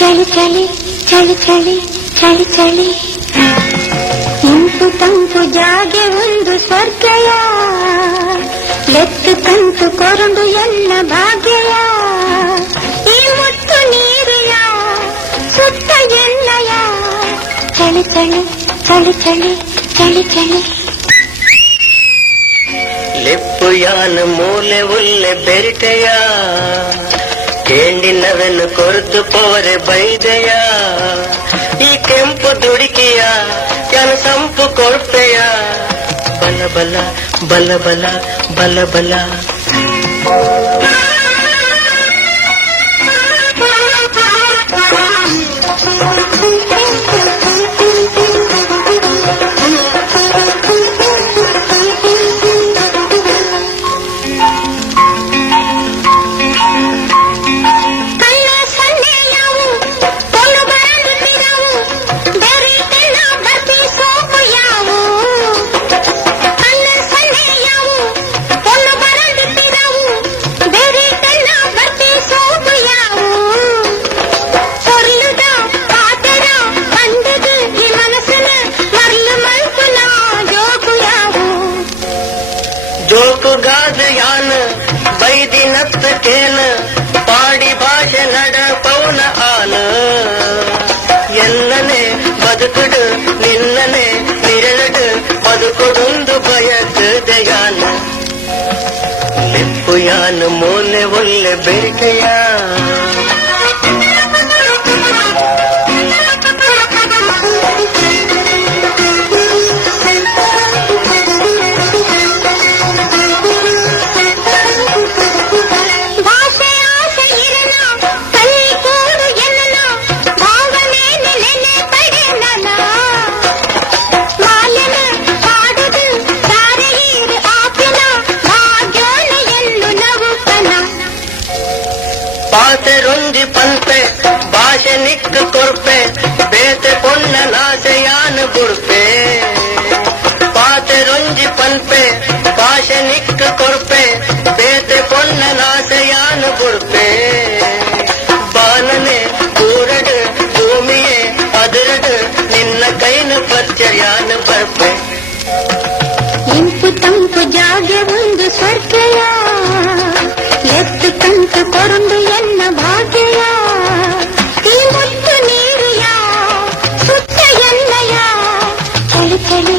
ಚಳಿ ಚಳಿ ಚಳಿ ಚಳಿ ಚಳಿ ಇಂಪು ತಂಪು ಜಾಗೆ ಒಂದು ಸ್ವರ್ಗಯ ಲೆತ್ತು ತಂತು ಕೊರಂಡು ಎಲ್ಲ ಭಾಗ್ಯಯ ಈ ಮುತ್ತು ನೀರಿಯ ಸುತ್ತ ಎಲ್ಲಯ ಚಳಿ ಚಳಿ ಚಳಿ ಚಳಿ ಚಳಿ ಚಳಿ ಲೆಪ್ಪು ಯಾನ ಮೂಲೆ ಉಲ್ಲೆ ಬೆರಿಟೆಯ ಕೇಂಡಿನವೆನ್ನು ಕೊರತು ಪೋರೆ ಬೈದೆಯ ಈ ಕೆಂಪು ದುಡಿಕೆಯ ಕೆಲ ಸಂಪು ಕೊಡ್ಪೆಯ ಬಲ ಬಲ ಬಲ ಬಲ ಬಲ ಬಲ ಜೋಕುಗಾದ ಯಾನ ಬೈದಿ ನತ್ತ ಕೇನ ಪಾಡಿ ಭಾಷೆ ನಡ ಪೌನ ಆನ ಎಲ್ಲನೆ ಬದುಕುಡು ನಿನ್ನನೆ ನಿರಳಡು ಬದುಕುಡೊಂದು ಬಯಕದೆಯಾನ ಲೆಪ್ಪು ಯಾನ ಮೂಲೆ ಒಲ್ಲೆ ಬೆರಿಕೆಯ ಪಾಸೆ ರೊಂಜಿ ಪಲ್ಪೆ ಭಾಷೆ ನಿಕ್ಕ ಕೊರ್ಪೆ ಬೇತೆ ಪೊನ್ನ ನಾಸೆಯಾನ ಬುರ್ಪೆ ಪಾಸೆ ರೊಂಜಿ ಪಲ್ಪೆ ಭಾಷೆ ನಿಕ್ಕ ಕೊರ್ಪೆ ಬೇತೆ ಪೊನ್ನ ನಾಸೆಯಾನ ಬುರ್ಪೆ ಬಾನನೆ ಕೂರಡು ಭೂಮಿಯೇ ಅದರಡು ನಿನ್ನ ಕೈನ ಪಚ್ಚಯಾನ ಬರ್ಪೆ ಇಂಪು ತಂಪು ಜಾಗೆ ಒಂದು ಸ್ವರ್ಗಯ ಎತ್ತು ತಂತು ಕೊರಂದು ಎನ್ನ ಭಾಗ್ಯಯ ಈ ಮುತ್ತು ನೀರಿಯ ಸುತ್ತ ಎಲ್ಲಯ ಚಳಿ ಚಳಿ